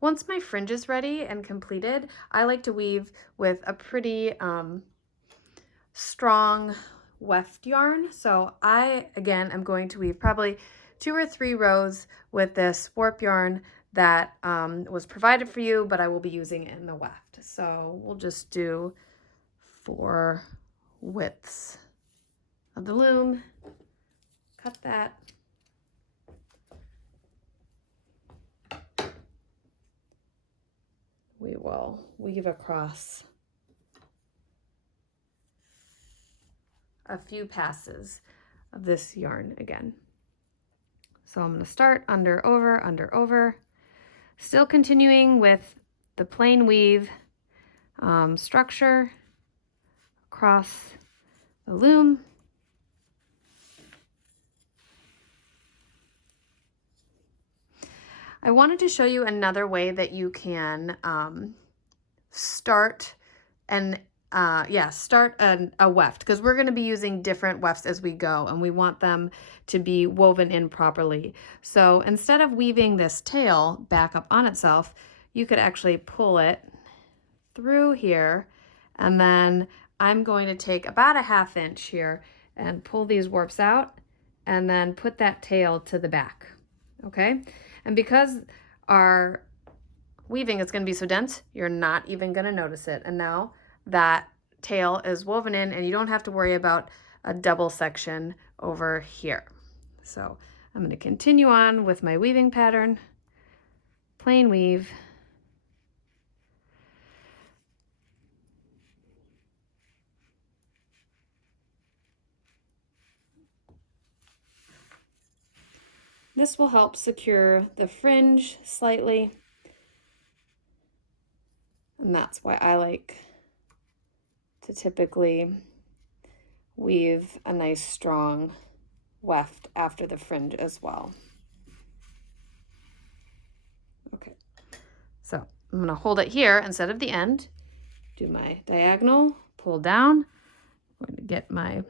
Once my fringe is ready and completed, I like to weave with a pretty strong weft yarn. So I, again, am going to weave probably 2 or 3 rows with this warp yarn that was provided for you, but I will be using it in the weft. So we'll just do 4 widths of the loom, cut that. We will weave across a few passes of this yarn again. So I'm going to start under, over, still continuing with the plain weave structure across the loom. I wanted to show you another way that you can start a weft, because we're going to be using different wefts as we go, and we want them to be woven in properly. So instead of weaving this tail back up on itself, you could actually pull it through here, and then I'm going to take about a 1/2 inch here and pull these warps out and then put that tail to the back. Okay, and because our weaving is going to be so dense, you're not even going to notice it. And now that tail is woven in, and you don't have to worry about a double section over here. So I'm going to continue on with my weaving pattern, plain weave. This will help secure the fringe slightly, and that's why I like to typically weave a nice strong weft after the fringe as well. Okay, so I'm going to hold it here instead of the end, do my diagonal, pull down. I'm going to get my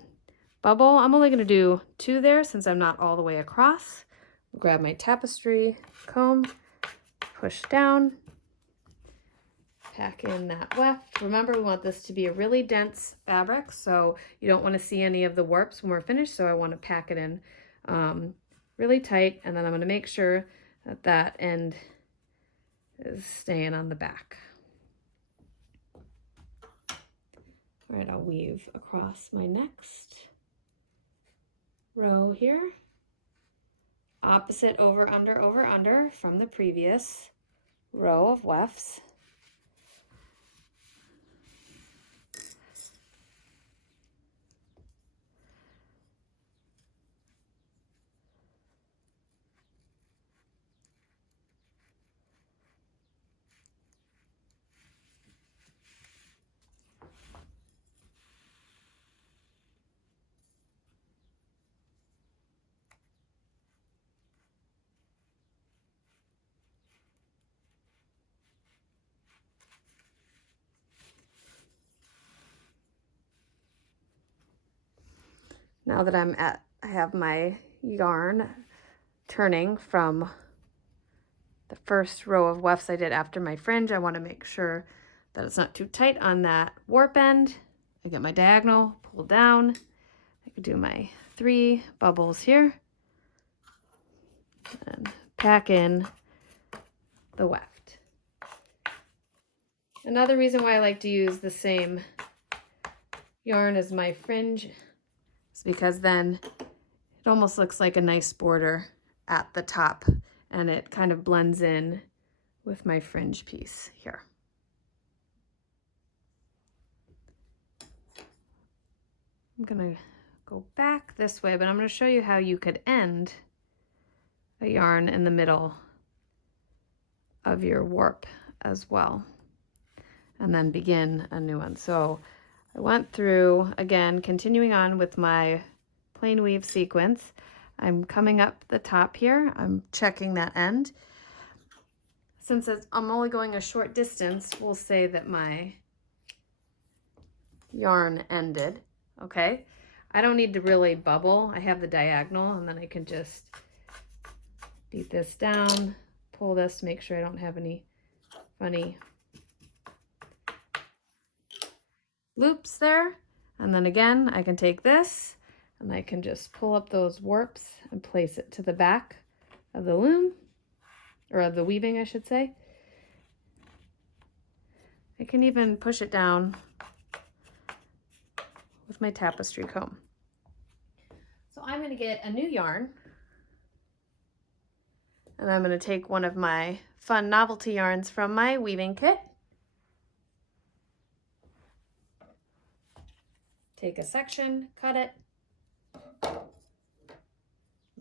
bubble. I'm only going to do 2 there since I'm not all the way across. Grab my tapestry comb, push down, pack in that weft. Remember, we want this to be a really dense fabric, so you don't want to see any of the warps when we're finished, so I want to pack it in really tight, and then I'm going to make sure that that end is staying on the back. All right, I'll weave across my next row here. Opposite over, under from the previous row of wefts. Now that I have my yarn turning from the first row of wefts I did after my fringe, I want to make sure that it's not too tight on that warp end. I get my diagonal, pull down. I can do my 3 bubbles here and pack in the weft. Another reason why I like to use the same yarn as my fringe, because then it almost looks like a nice border at the top, and it kind of blends in with my fringe piece here. I'm gonna go back this way, but I'm gonna show you how you could end a yarn in the middle of your warp as well, and then begin a new one. So I went through, again, continuing on with my plain weave sequence. I'm coming up the top here. I'm checking that end. Since I'm only going a short distance, we'll say that my yarn ended, okay? I don't need to really bubble. I have the diagonal, and then I can just beat this down, pull this, make sure I don't have any funny loops there. And then again, I can take this and I can just pull up those warps and place it to the back of the loom, or of the weaving, I should say. I can even push it down with my tapestry comb. So I'm going to get a new yarn, and I'm going to take one of my fun novelty yarns from my weaving kit. Take a section, cut it, and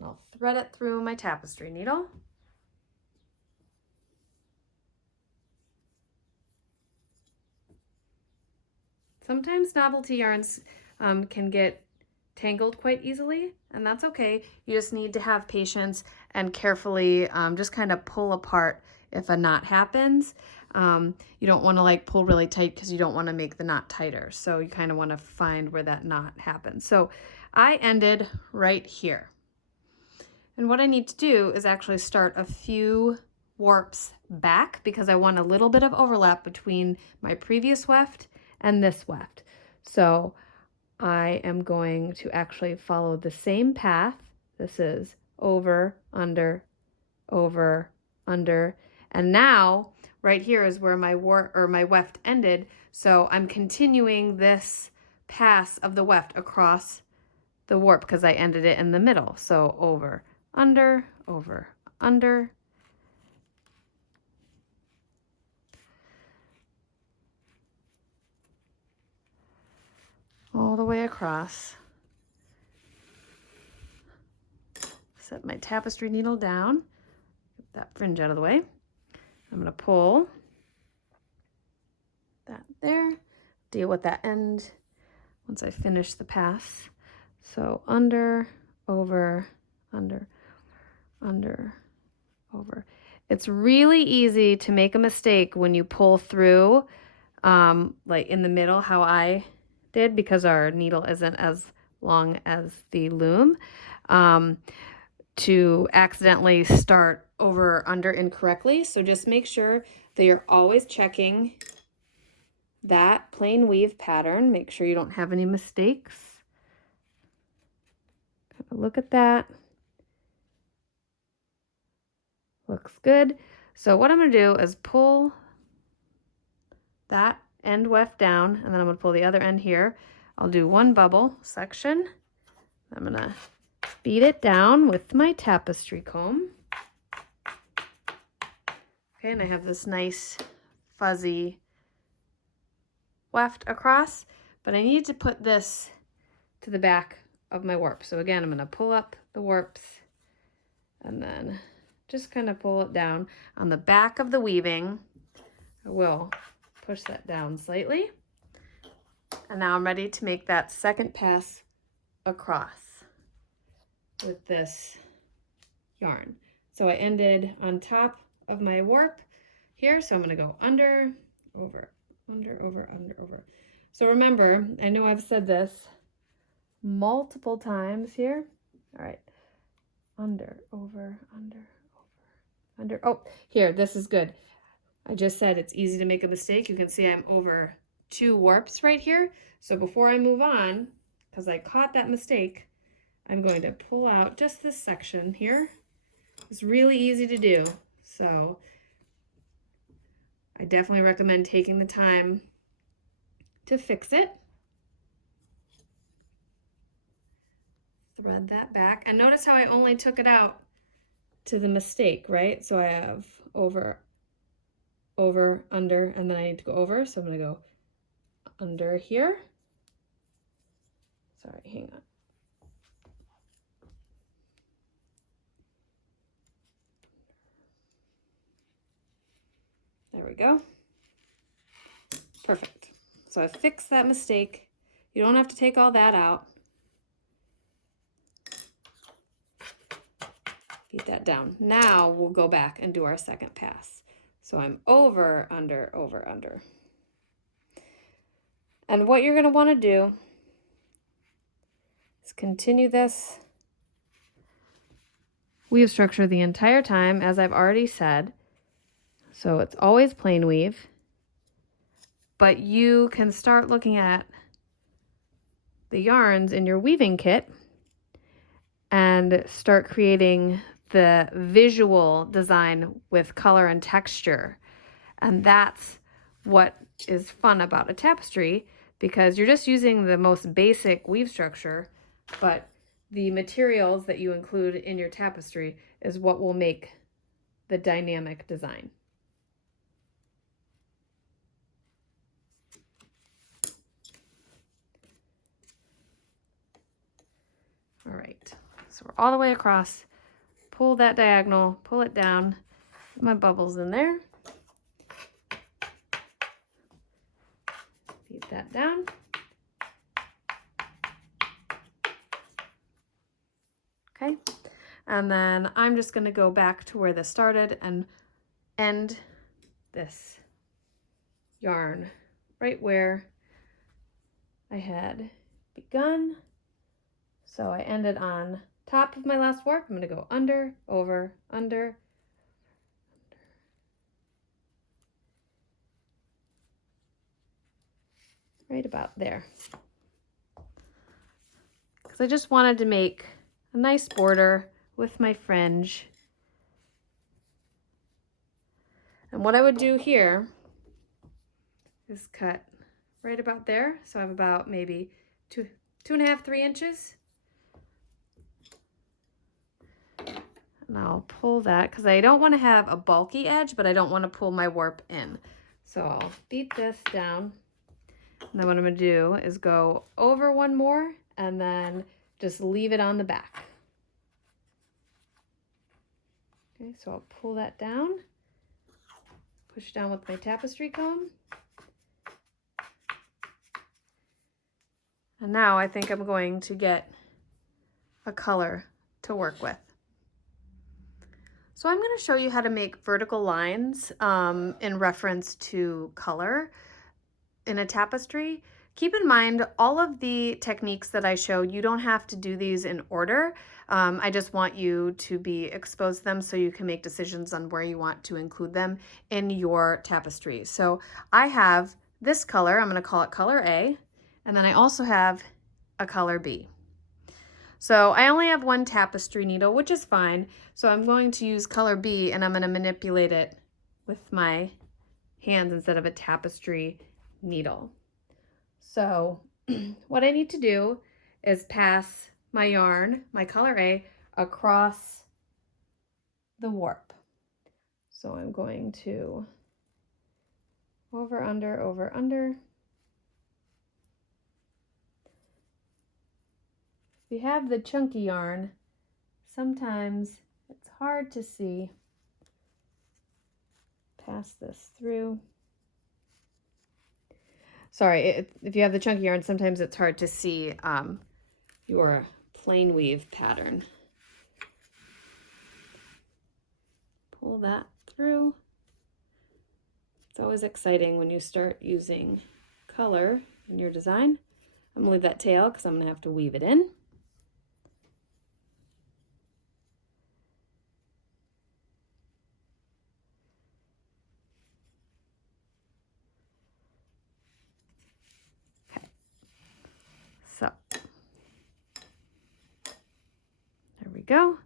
I'll thread it through my tapestry needle. Sometimes novelty yarns can get tangled quite easily, and that's okay. You just need to have patience and carefully just kind of pull apart if a knot happens. You don't want to like pull really tight because you don't want to make the knot tighter. So you kind of want to find where that knot happens. So I ended right here. And what I need to do is actually start a few warps back because I want a little bit of overlap between my previous weft and this weft. So I am going to actually follow the same path. This is over, under, and now right here is where my weft ended. So I'm continuing this pass of the weft across the warp because I ended it in the middle. So over, under, all the way across. Set my tapestry needle down, get that fringe out of the way. I'm going to pull that there, deal with that end once I finish the pass. So under, over, under, over. It's really easy to make a mistake when you pull through, like in the middle, how I did, because our needle isn't as long as the loom, to accidentally start over or under incorrectly. So just make sure that you're always checking that plain weave pattern. Make sure you don't have any mistakes. Look at that. Looks good. So what I'm going to do is pull that end weft down, and then I'm going to pull the other end here. I'll do one bubble section. I'm going to beat it down with my tapestry comb. Okay, and I have this nice fuzzy weft across, but I need to put this to the back of my warp. So again, I'm going to pull up the warps and then just kind of pull it down on the back of the weaving. I will push that down slightly. And now I'm ready to make that second pass across with this yarn. So I ended on top of my warp here. So I'm going to go under, over, under, over, under, over. So remember, I know I've said this multiple times here. All right. Under, over, under, over, under. Oh, here, this is good. I just said it's easy to make a mistake. You can see I'm over 2 warps right here. So before I move on, because I caught that mistake, I'm going to pull out just this section here. It's really easy to do. So I definitely recommend taking the time to fix it. Thread that back. And notice how I only took it out to the mistake, right? So I have over, under, and then I need to go over. So I'm going to go under here. Sorry, hang on. There we go. Perfect. So I fixed that mistake. You don't have to take all that out. Beat that down. Now we'll go back and do our second pass. So I'm over, under, over, under. And what you're going to want to do is continue this weave structure the entire time, as I've already said. So it's always plain weave, but you can start looking at the yarns in your weaving kit and start creating the visual design with color and texture. And that's what is fun about a tapestry, because you're just using the most basic weave structure, but the materials that you include in your tapestry is what will make the dynamic design. All right, so we're all the way across. Pull that diagonal, pull it down, put my bubbles in there. Beat that down. Okay, and then I'm just going to go back to where this started and end this yarn right where I had begun. So I ended on top of my last warp. I'm going to go under, over, under, right about there. Because I just wanted to make a nice border with my fringe. And what I would do here is cut right about there. So I have about maybe 2.5, 3 inches. And I'll pull that because I don't want to have a bulky edge, but I don't want to pull my warp in. So I'll beat this down. And then what I'm going to do is go over one more and then just leave it on the back. Okay, so I'll pull that down, push down with my tapestry comb. And now I think I'm going to get a color to work with. So I'm going to show you how to make vertical lines in reference to color in a tapestry. Keep in mind, all of the techniques that I show, you don't have to do these in order. I just want you to be exposed to them so you can make decisions on where you want to include them in your tapestry. So I have this color, I'm going to call it color A, and then I also have a color B. So I only have one tapestry needle, which is fine. So I'm going to use color B and I'm going to manipulate it with my hands instead of a tapestry needle. So what I need to do is pass my yarn, my color A, across the warp. So I'm going to over, under, over, under. If you have the chunky yarn, sometimes it's hard to see. Pass this through. Sorry, if you have the chunky yarn, sometimes it's hard to see your plain weave pattern. Pull that through. It's always exciting when you start using color in your design. I'm gonna leave that tail because I'm gonna have to weave it in. So, there we go.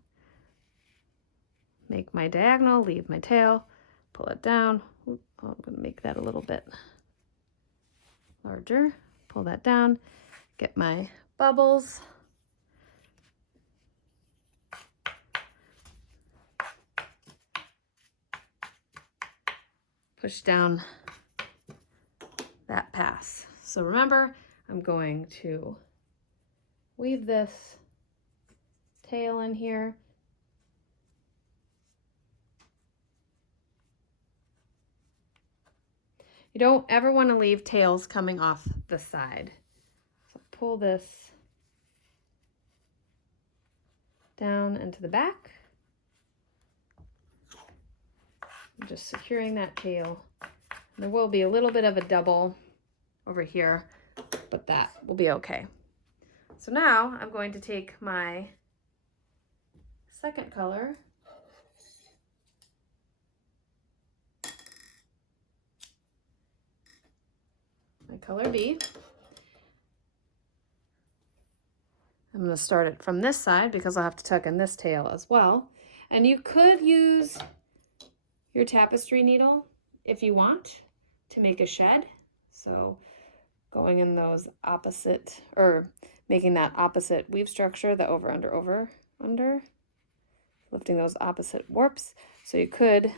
Make my diagonal, leave my tail, pull it down. Ooh, I'm going to make that a little bit larger. Pull that down, get my bubbles. Push down that pass. So remember, I'm going to weave this tail in here. You don't ever want to leave tails coming off the side. So pull this down into the back. I'm just securing that tail. There will be a little bit of a double over here, but that will be okay. So now I'm going to take my second color color B. I'm going to start it from this side because I'll have to tuck in this tail as well. And you could use your tapestry needle if you want to make a shed. So going in those opposite, or making that opposite weave structure, the over, under, over, under, lifting those opposite warps. So you could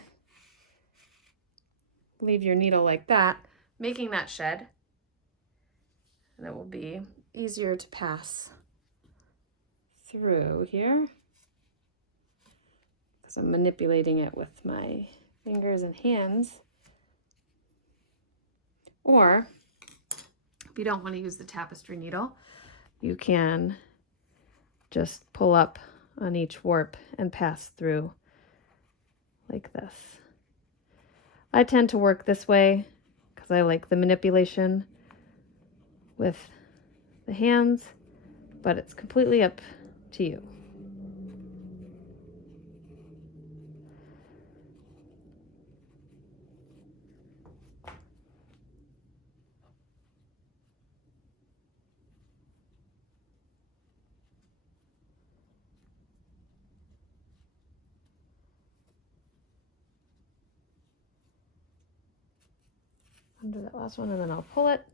leave your needle like that, making that shed, and it will be easier to pass through here because I'm manipulating it with my fingers and hands. Or if you don't want to use the tapestry needle, you can just pull up on each warp and pass through like this. I tend to work this way because I like the manipulation with the hands, but it's completely up to you. Undo that last one and then I'll pull it.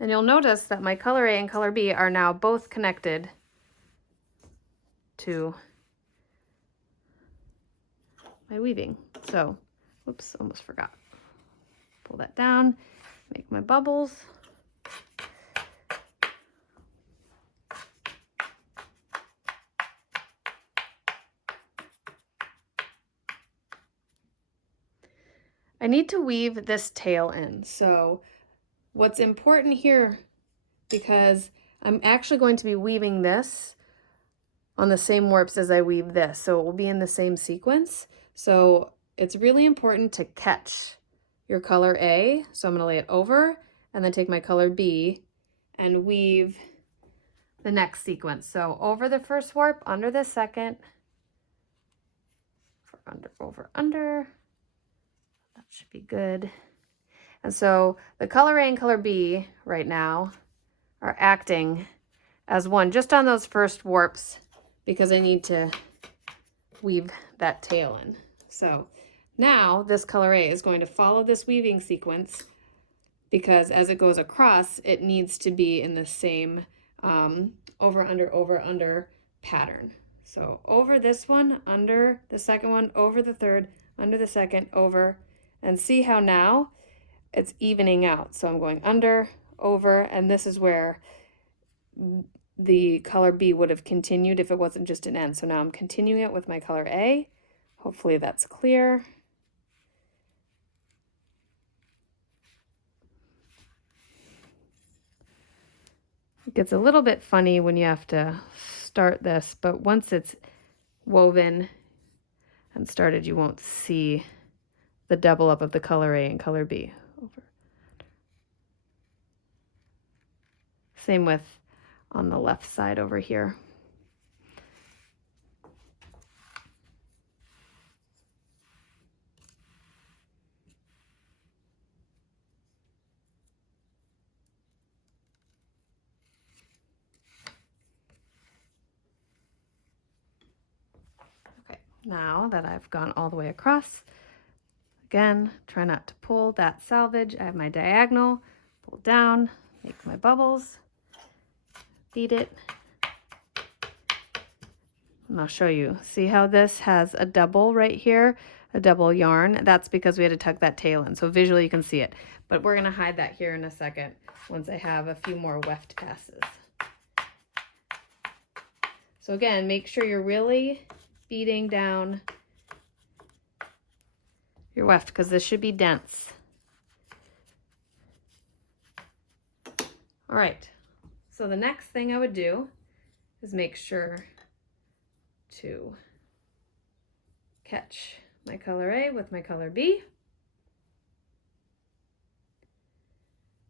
And you'll notice that my color A and color B are now both connected to my weaving. So, whoops, almost forgot. Pull that down, make my bubbles. I need to weave this tail in. So what's important here, because I'm actually going to be weaving this on the same warps as I weave this, so it will be in the same sequence. So it's really important to catch your color A. So I'm going to lay it over and then take my color B and weave the next sequence. So over the first warp, under the second, for under, over, under. That should be good. And so the color A and color B right now are acting as one just on those first warps because I need to weave that tail in. So now this color A is going to follow this weaving sequence because as it goes across, it needs to be in the same over, under pattern. So over this one, under the second one, over the third, under the second, over, and see how now it's evening out. So I'm going under, over, and this is where the color B would have continued if it wasn't just an N. So now I'm continuing it with my color A. Hopefully that's clear. It gets a little bit funny when you have to start this, but once it's woven and started, you won't see the double up of the color A and color B. Over. Same with on the left side over here. Okay, now that I've gone all the way across, again, try not to pull that selvage. I have my diagonal, pull down, make my bubbles, beat it. And I'll show you. See how this has a double right here, a double yarn? That's because we had to tuck that tail in. So visually you can see it. But we're gonna hide that here in a second once I have a few more weft passes. So again, make sure you're really beating down your weft because this should be dense. All right, so the next thing I would do is make sure to catch my color A with my color B.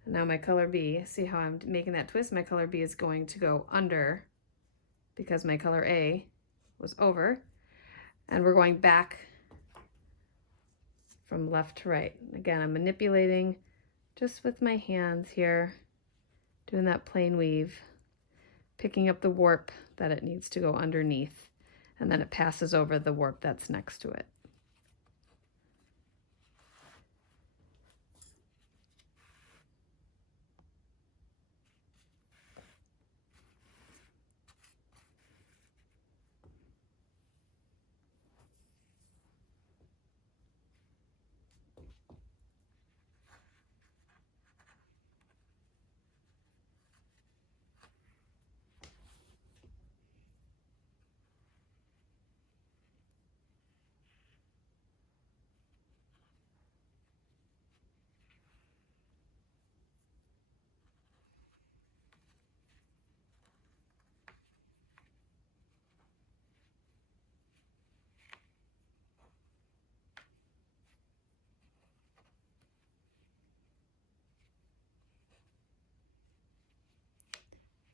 And now my color B, see how I'm making that twist? My color B is going to go under because my color A was over. And we're going back from left to right. Again, I'm manipulating just with my hands here, doing that plain weave, picking up the warp that it needs to go underneath, and then it passes over the warp that's next to it.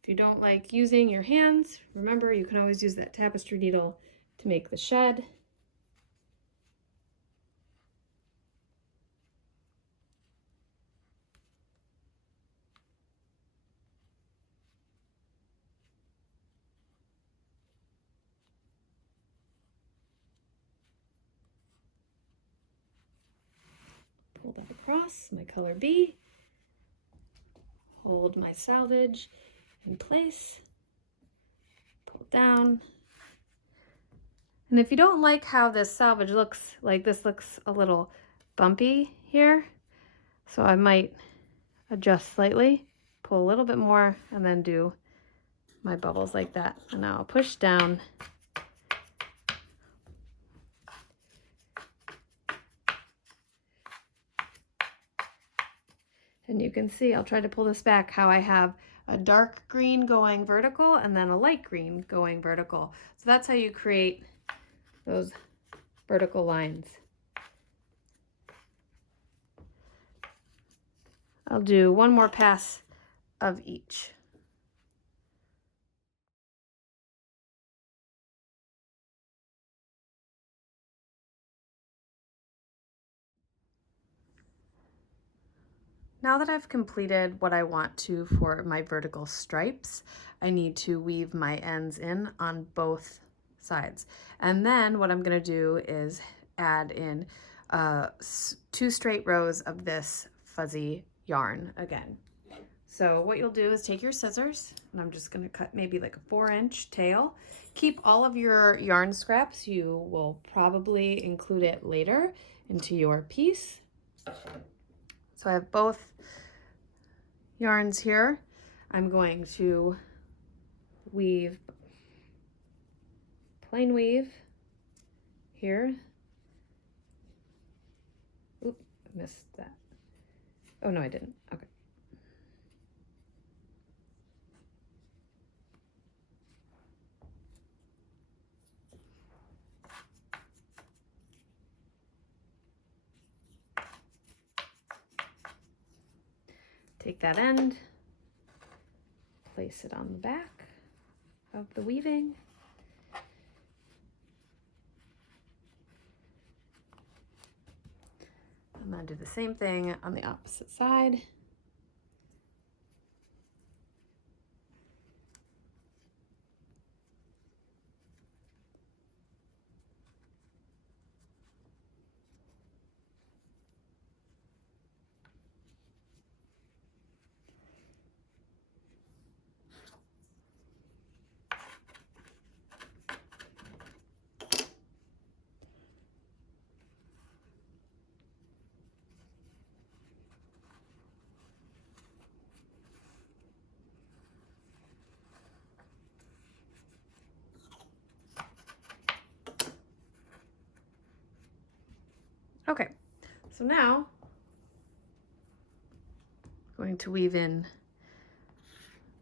If you don't like using your hands, remember you can always use that tapestry needle to make the shed. Pull that across, my color B. Hold my salvage in place, pull it down. And if you don't like how this salvage looks, like this looks a little bumpy here, so I might adjust slightly, pull a little bit more, and then do my bubbles like that. And now I'll push down. And you can see, I'll try to pull this back, how I have a dark green going vertical and then a light green going vertical. So that's how you create those vertical lines. I'll do one more pass of each. Now that I've completed what I want to for my vertical stripes, I need to weave my ends in on both sides. And then what I'm going to do is add in 2 straight rows of this fuzzy yarn again. So what you'll do is take your scissors, and I'm just going to cut maybe like a 4-inch tail. Keep all of your yarn scraps. You will probably include it later into your piece. So I have both yarns here. I'm going to weave, plain weave here. Oop, I missed that. Oh no, I didn't. Okay. Take that end, place it on the back of the weaving. And then do the same thing on the opposite side. Okay, so now I'm going to weave in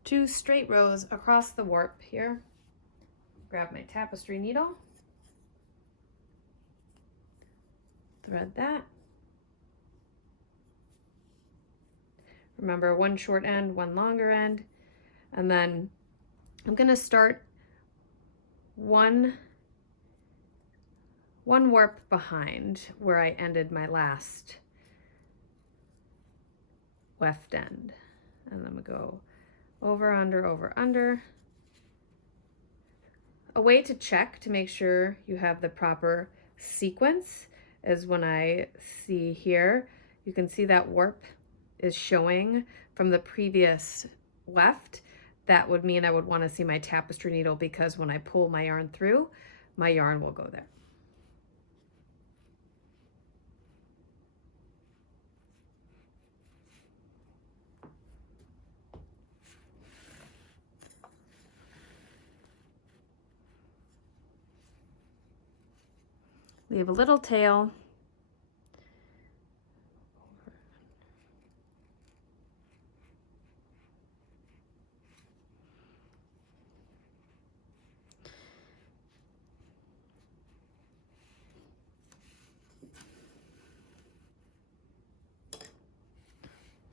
2 straight rows across the warp here. Grab my tapestry needle, thread that. Remember, 1 short end, 1 longer end, and then I'm going to start 1 one warp behind where I ended my last weft end. And I'm gonna go over, under, over, under. A way to check to make sure you have the proper sequence is when I see here, you can see that warp is showing from the previous weft. That would mean I would want to see my tapestry needle, because when I pull my yarn through, my yarn will go there. Leave a little tail.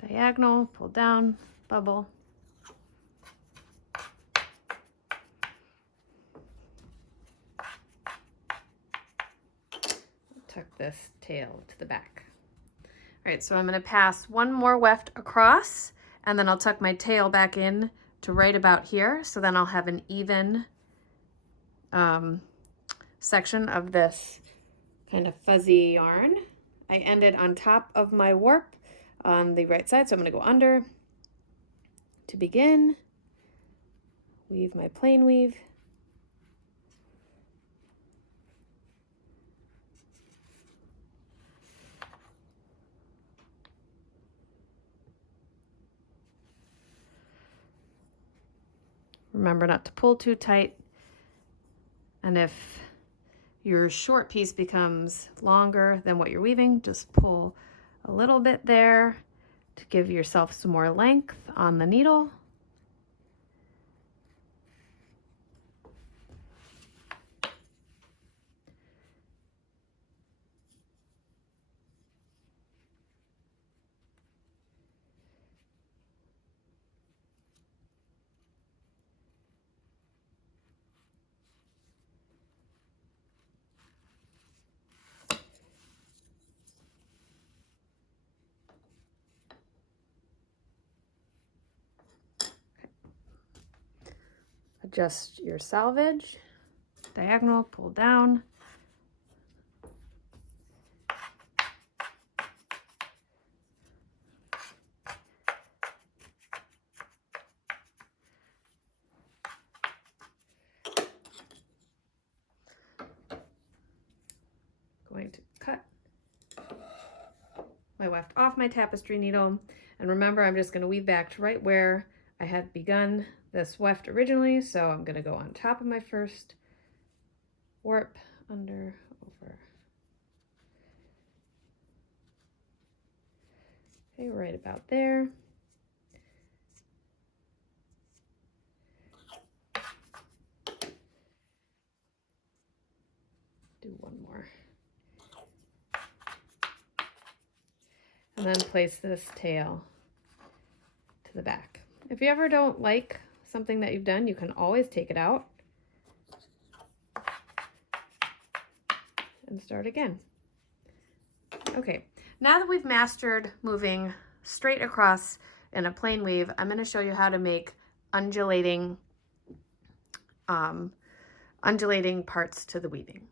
Diagonal, pull down, bubble. Tuck this tail to the back. All right, so I'm going to pass one more weft across, and then I'll tuck my tail back in to right about here. So then I'll have an even section of this kind of fuzzy yarn. I ended on top of my warp on the right side, so I'm going to go under to begin. Weave my plain weave. Remember not to pull too tight. And if your short piece becomes longer than what you're weaving, just pull a little bit there to give yourself some more length on the needle. Adjust your selvage, diagonal, pull down. Going to cut my weft off my tapestry needle, and remember, I'm just going to weave back to right where I had begun this weft originally. So I'm going to go on top of my first warp, under, over. Okay, right about there. Do one more. And then place this tail to the back. If you ever don't like something that you've done, you can always take it out and start again. Okay, now that we've mastered moving straight across in a plain weave, I'm going to show you how to make undulating parts to the weaving.